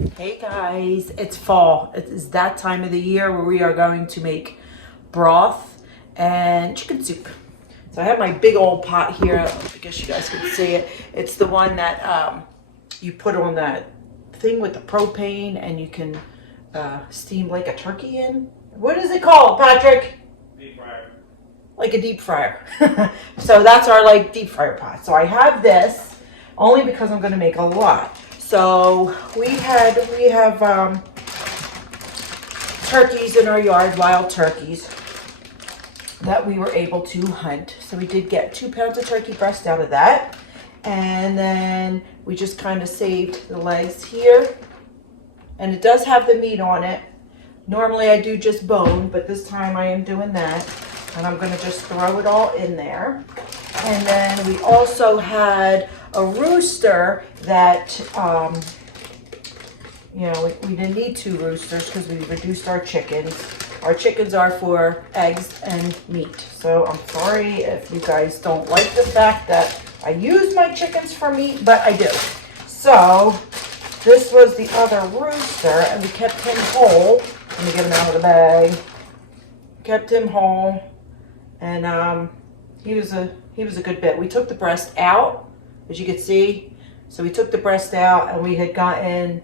Hey guys, it's fall. It is that time of the year where we are going to make broth and chicken soup. So I have my big old pot here. I guess you guys can see it. It's the one that you put on that thing with the propane and you can steam like a turkey in. What is it called, Patrick? Deep fryer. Like a deep fryer. So that's our like deep fryer pot. So I have this only because I'm going to make a lot. So we have turkeys in our yard, wild turkeys that we were able to hunt. So we did get 2 pounds of turkey breast out of that. And then we just kind of saved the legs here. And it does have the meat on it. Normally I do just bone, but this time I am doing that. And I'm going to just throw it all in there. And then we also had a rooster that, we didn't need 2 roosters because we reduced our chickens. Our chickens are for eggs and meat. So I'm sorry if you guys don't like the fact that I use my chickens for meat, but I do. So this was the other rooster and we kept him whole. Let me get him out of the bag. Kept him whole and he was a good bit. We took the breast out, as you can see. So we took the breast out and we had gotten,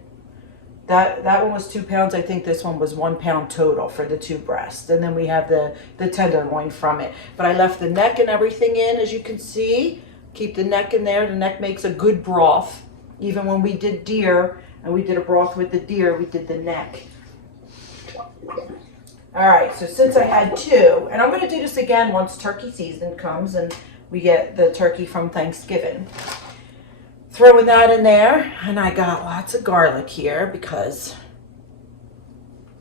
that one was 2 pounds. I think this one was 1 pound total for the 2 breasts. And then we have the tenderloin from it. But I left the neck and everything in, as you can see. Keep the neck in there. The neck makes a good broth. Even when we did deer and we did a broth with the deer, we did the neck. All right, so since I had 2, and I'm going to do this again once turkey season comes and we get the turkey from Thanksgiving. Throwing that in there, and I got lots of garlic here because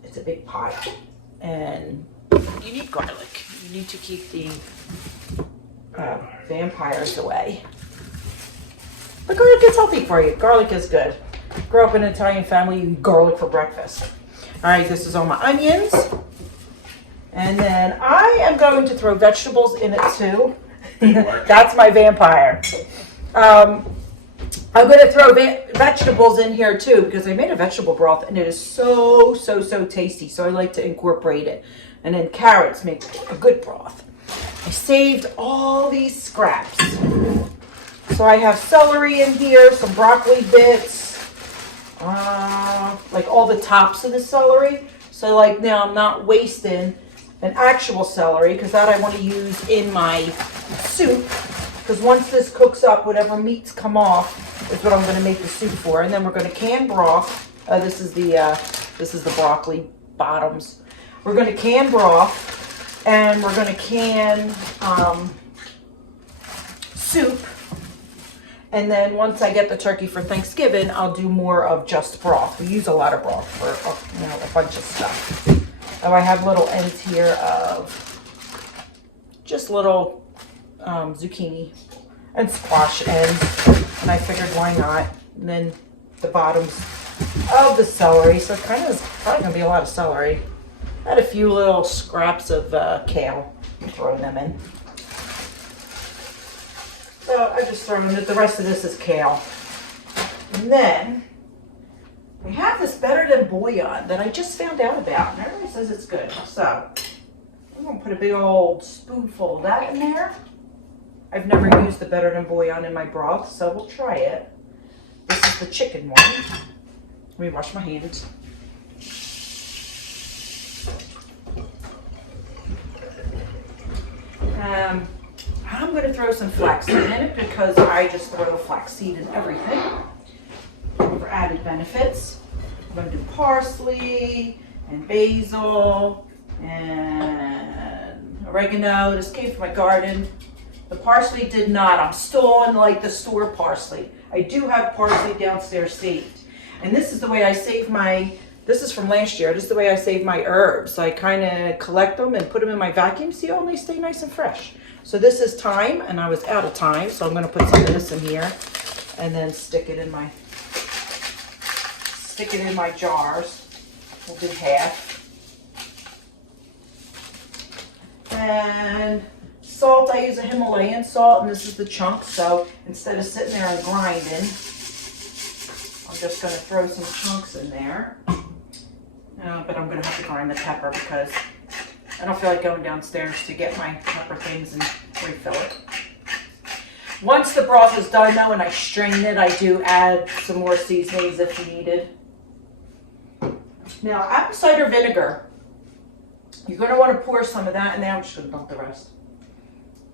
it's a big pot. And you need garlic. You need to keep the vampires away. But garlic is healthy for you. Garlic is good. Grew up in an Italian family, you eat garlic for breakfast. All right, this is all my onions. And then I am going to throw vegetables in it too. That's my vampire. I'm going to throw vegetables in here too because I made a vegetable broth and it is so tasty. So I like to incorporate it. And then carrots make a good broth. I saved all these scraps. So I have celery in here, some broccoli bits, like all the tops of the celery. So like now I'm not wasting an actual celery because that I want to use in my soup. Because once this cooks up, whatever meats come off is what I'm going to make the soup for. And then we're going to can broth. This is the broccoli bottoms. We're going to can broth, and we're going to can soup. And then once I get the turkey for Thanksgiving, I'll do more of just broth. We use a lot of broth for a bunch of stuff. So I have little ends here of just little zucchini and squash ends, and I figured why not. And then the bottoms of the celery, so it kind of is probably gonna be a lot of celery. I had a few little scraps of kale, throw them in. So I just throw them in. The rest of this is kale. And then we have this better than bouillon that I just found out about, and everybody says it's good. So I'm gonna put a big old spoonful of that in there. I've never used the better than bouillon in my broth, so we'll try it. This is the chicken one. Let me wash my hands. I'm going to throw some flaxseed in it because I just throw flaxseed in everything for added benefits. I'm going to do parsley and basil and oregano. This came from my garden. The parsley did not. I'm still on like the store parsley. I do have parsley downstairs saved. And this is the way I save this is from last year. This is the way I save my herbs. I kind of collect them and put them in my vacuum seal and they stay nice and fresh. So this is thyme, and I was out of thyme, so I'm going to put some of this in here and then stick it in my jars. We'll do half. And salt, I use a Himalayan salt, and this is the chunk, so instead of sitting there and grinding, I'll just going to throw some chunks in there. But I'm going to have to grind the pepper because I don't feel like going downstairs to get my pepper things and refill it. Once the broth is done though and I strain it, I do add some more seasonings if needed. Now, apple cider vinegar. You're going to want to pour some of that in there. I'm just going to dump the rest.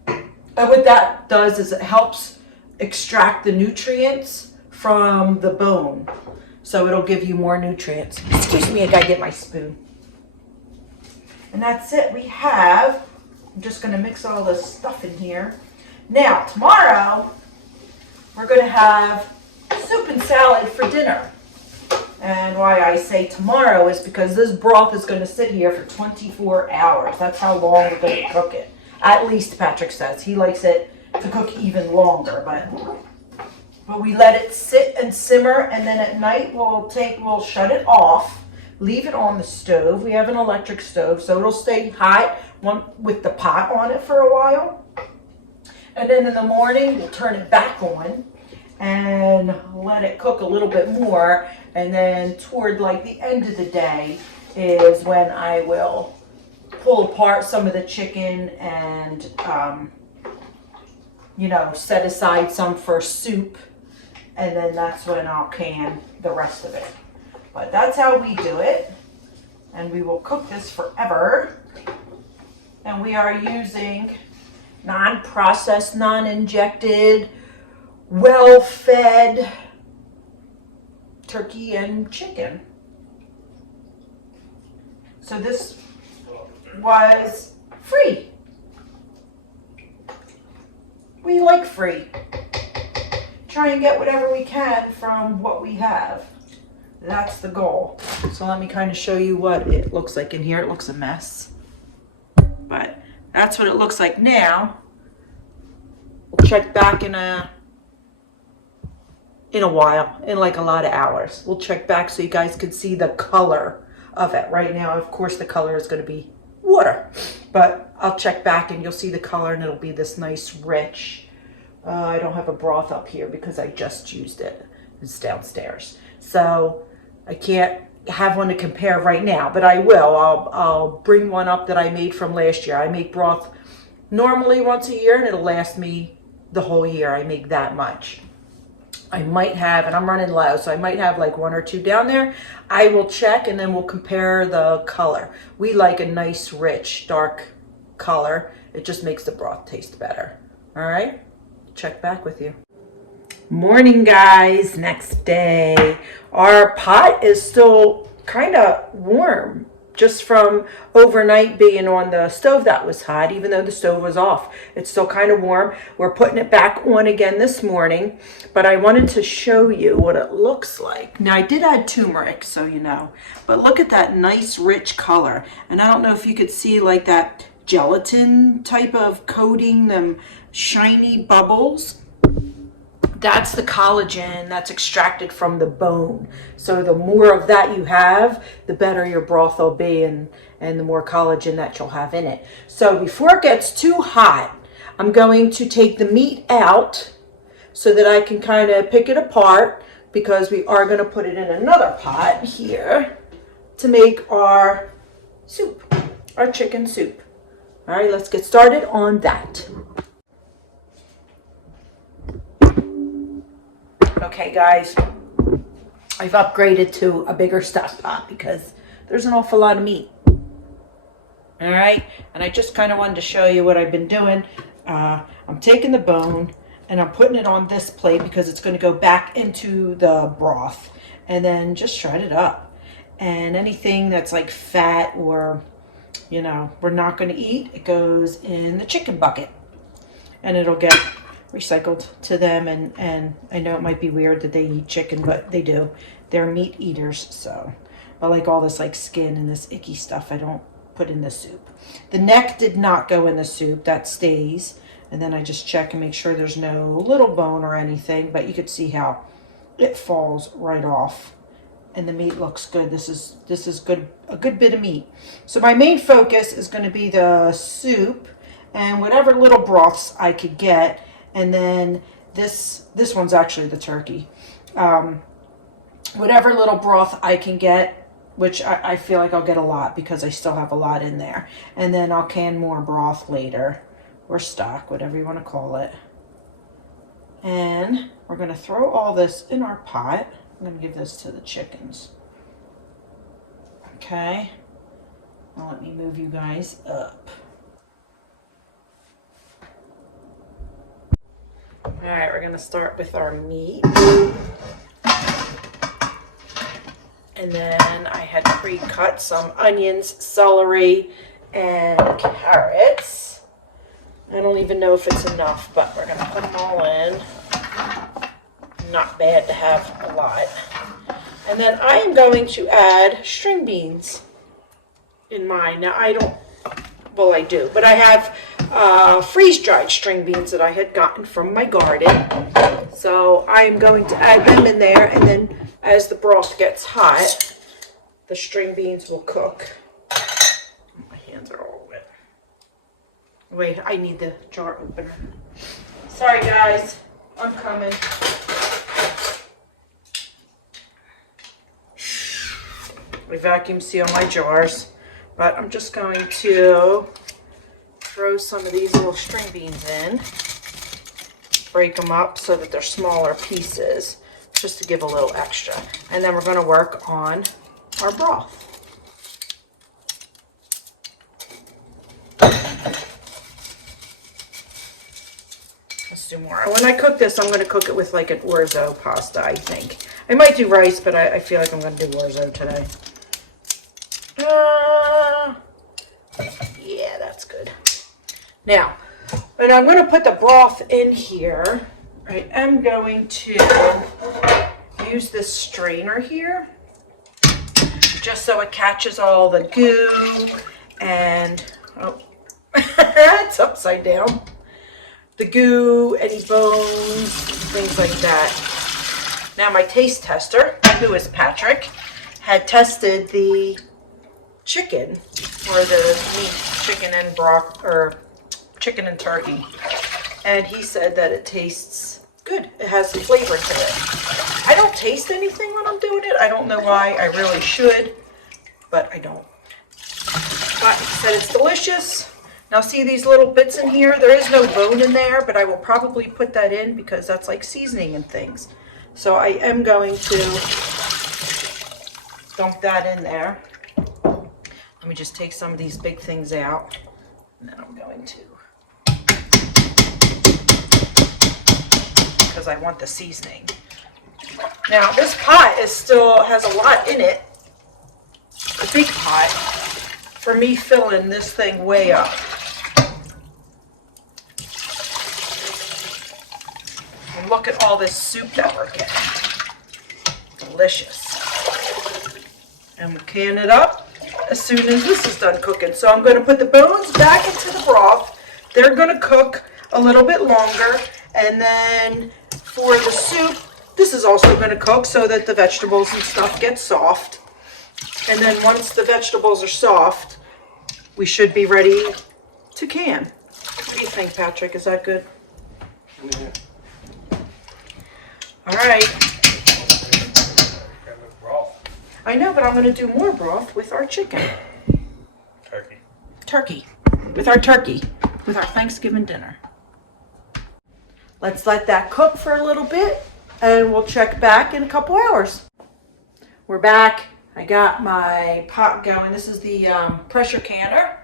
And what that does is it helps extract the nutrients from the bone. So it'll give you more nutrients. Excuse me, I gotta get my spoon. And that's it. We have, I'm just gonna mix all this stuff in here. Now, tomorrow, we're gonna have soup and salad for dinner. And why I say tomorrow is because this broth is gonna sit here for 24 hours. That's how long we're gonna cook it. At least Patrick says. He likes it to cook even longer, but we let it sit and simmer, and then at night we'll shut it off, leave it on the stove. We have an electric stove, so it'll stay hot with the pot on it for a while. And then in the morning, we'll turn it back on and let it cook a little bit more. And then toward like the end of the day is when I will pull apart some of the chicken and, set aside some for soup. And then that's when I'll can the rest of it. But that's how we do it. And we will cook this forever. And we are using non-processed, non-injected, well-fed turkey and chicken. So this was free. We like free. Try and get whatever we can from what we have. That's the goal. So let me kind of show you what it looks like in here. It looks a mess, but that's what it looks like now. We'll check back in a while, in like a lot of hours. We'll check back so you guys can see the color of it. Right now, of course, the color is going to be water, but I'll check back and you'll see the color and it'll be this nice rich. I don't have a broth up here because I just used it. It's downstairs. So I can't have one to compare right now, but I will. I'll bring one up that I made from last year. I make broth normally once a year and it'll last me the whole year. I make that much. I might have, and I'm running low, so I might have like one or two down there. I will check and then we'll compare the color. We like a nice, rich, dark color. It just makes the broth taste better. All right? Check back with you. Morning, guys. Next day. Our pot is still kind of warm just from overnight being on the stove that was hot, even though the stove was off. It's still kind of warm. We're putting it back on again this morning, but I wanted to show you what it looks like. Now, I did add turmeric, so you know, but look at that nice rich color. And I don't know if you could see like that gelatin type of coating, them shiny bubbles. That's the collagen that's extracted from the bone. So the more of that you have, the better your broth will be and the more collagen that you'll have in it. So before it gets too hot, I'm going to take the meat out so that I can kind of pick it apart, because we are going to put it in another pot here to make our soup, our chicken soup. All right, let's get started on that. Okay, guys, I've upgraded to a bigger stock pot because there's an awful lot of meat. All right, and I just kind of wanted to show you what I've been doing. I'm taking the bone and I'm putting it on this plate because it's going to go back into the broth, and then just shred it up. And anything that's like fat or, you know, we're not going to eat, it goes in the chicken bucket and it'll get recycled to them. And I know it might be weird that they eat chicken, but they do. They're meat eaters. So I like all this like skin and this icky stuff I don't put in the soup. The neck did not go in the soup, that stays. And then I just check and make sure there's no little bone or anything, but you could see how it falls right off. And the meat looks good. This is good, a good bit of meat. So my main focus is going to be the soup and whatever little broths I could get. And then this one's actually the turkey. whatever little broth I can get, which I feel like I'll get a lot because I still have a lot in there. And then I'll can more broth later, or stock, whatever you want to call it. And we're going to throw all this in our pot. I'm going to give this to the chickens. Okay. Now let me move you guys up. All right, we're going to start with our meat. And then I had pre-cut some onions, celery, and carrots. I don't even know if it's enough, but we're going to put them all in. Not bad to have a lot. And then I am going to add string beans in mine. Now I don't, well I do, but I have freeze-dried string beans that I had gotten from my garden. So I am going to add them in there, and then as the broth gets hot, the string beans will cook. My hands are all wet. Wait, I need the jar opener. Sorry guys, I'm coming. I vacuum seal my jars, but I'm just going to throw some of these little string beans in, break them up so that they're smaller pieces, just to give a little extra. And then we're going to work on our broth. Let's do more. When I cook this, I'm going to cook it with like an orzo pasta, I think. I might do rice, but I feel like I'm going to do orzo today. Yeah, that's good. Now, when I'm going to put the broth in here, I am going to use this strainer here, just so it catches all the goo and, oh, it's upside down. The goo, any bones, things like that. Now my taste tester, who is Patrick, had tested the chicken, or the meat, chicken and broth, or chicken and turkey, and he said that it tastes good. It has flavor to it. I don't taste anything when I'm doing it. I don't know why. I really should, but I don't. But he said it's delicious. Now see these little bits in here? There is no bone in there, but I will probably put that in because that's like seasoning and things. So I am going to dump that in there. Let me just take some of these big things out, and then I'm going to, because I want the seasoning. Now this pot still has a lot in it, a big pot, for me filling this thing way up. And look at all this soup that we're getting. Delicious. And we can it up as soon as this is done cooking. So I'm going to put the bones back into the broth. They're going to cook a little bit longer. And then for the soup, this is also going to cook so that the vegetables and stuff get soft. And then once the vegetables are soft, we should be ready to can. What do you think, Patrick? Is that good? Yeah. All right. I know, but I'm going to do more broth with our chicken. Turkey. With our turkey. With our Thanksgiving dinner. Let's let that cook for a little bit, and we'll check back in a couple hours. We're back. I got my pot going. This is the pressure canner.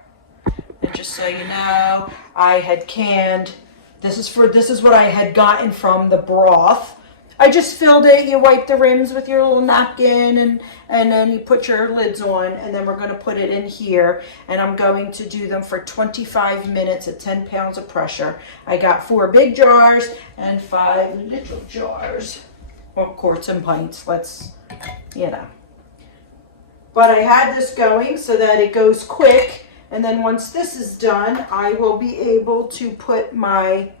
And just so you know, I had canned, this is what I had gotten from the broth. I just filled it. You wipe the rims with your little napkin, and then you put your lids on, and then we're going to put it in here, and I'm going to do them for 25 minutes at 10 pounds of pressure. I got 4 big jars and 5 little jars, or quarts and pints. Let's, you know. But I had this going so that it goes quick, and then once this is done, I will be able to put my,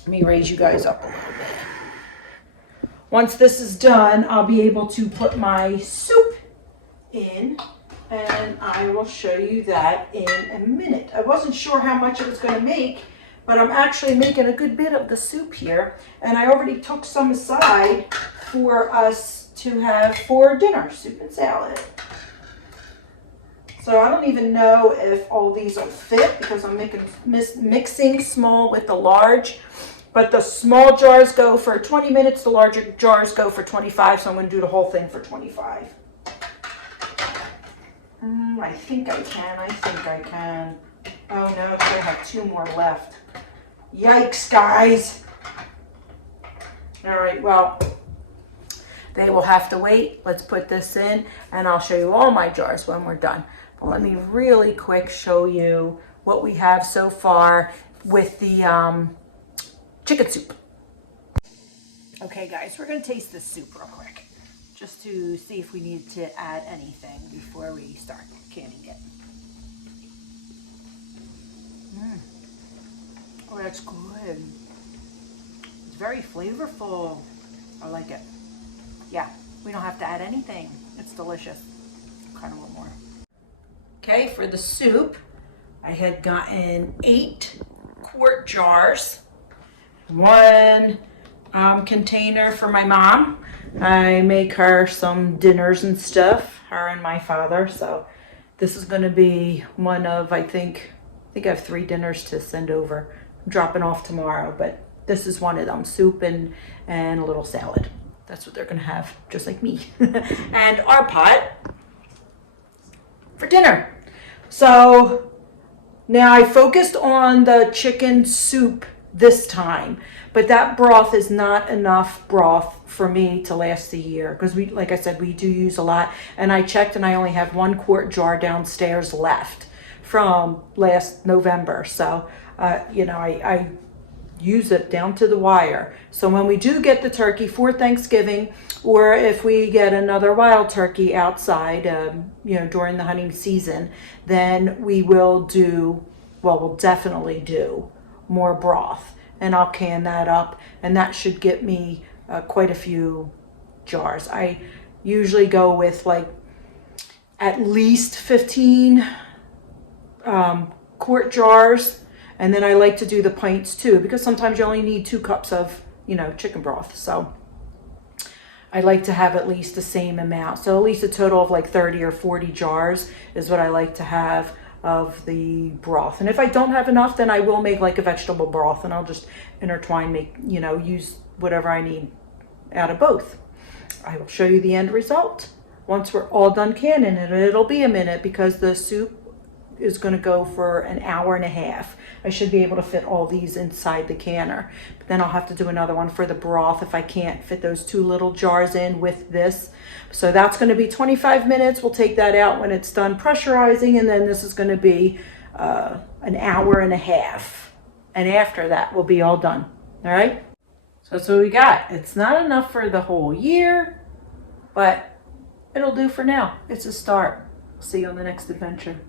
let me raise you guys up a little bit. Once this is done, I'll be able to put my soup in, and I will show you that in a minute. I wasn't sure how much it was going to make, but I'm actually making a good bit of the soup here, and I already took some aside for us to have for dinner, soup and salad. So I don't even know if all these will fit because I'm mixing small with the large. But the small jars go for 20 minutes, the larger jars go for 25, so I'm going to do the whole thing for 25. I think I can. Oh no, I have 2 more left. Yikes, guys. All right, well, they will have to wait. Let's put this in, and I'll show you all my jars when we're done. But let me really quick show you what we have so far with the chicken soup. Okay guys, we're gonna taste this soup real quick, just to see if we need to add anything before we start canning it. Oh, that's good. It's very flavorful. I like it. Yeah, we don't have to add anything. It's delicious. Kind of want more. Okay, for the soup, I had gotten 8 quart jars. 1 container for my mom. I make her some dinners and stuff, her and my father. So this is going to be one of, I think I have 3 dinners to send over. I'm dropping off tomorrow, but this is one of them, soup and a little salad. That's what they're going to have, just like me. And our pot for dinner. So now I focused on the chicken soup this time, but that broth is not enough broth for me to last a year because we, like I said, we do use a lot, and I checked and I only have 1 quart jar downstairs left from last November. So you know, I use it down to the wire. So when we do get the turkey for Thanksgiving, or if we get another wild turkey outside, you know, during the hunting season, then we will do, well, we'll definitely do more broth, and I'll can that up, and that should get me quite a few jars. I usually go with like at least 15 quart jars, and then I like to do the pints too, because sometimes you only need 2 cups of, you know, chicken broth. So I like to have at least the same amount. So at least a total of like 30 or 40 jars is what I like to have of the broth. And if I don't have enough, then I will make like a vegetable broth, and I'll just intertwine, make, you know, use whatever I need out of both. I will show you the end result once we're all done canning it. It'll be a minute because the soup is going to go for an hour and a half. I should be able to fit all these inside the canner, but then I'll have to do another one for the broth if I can't fit those 2 little jars in with this. So that's going to be 25 minutes. We'll take that out when it's done pressurizing, and then this is going to be an hour and a half, and after that we'll be all done. All right, so that's what we got. It's not enough for the whole year, but it'll do for now. It's a start. See you on the next adventure.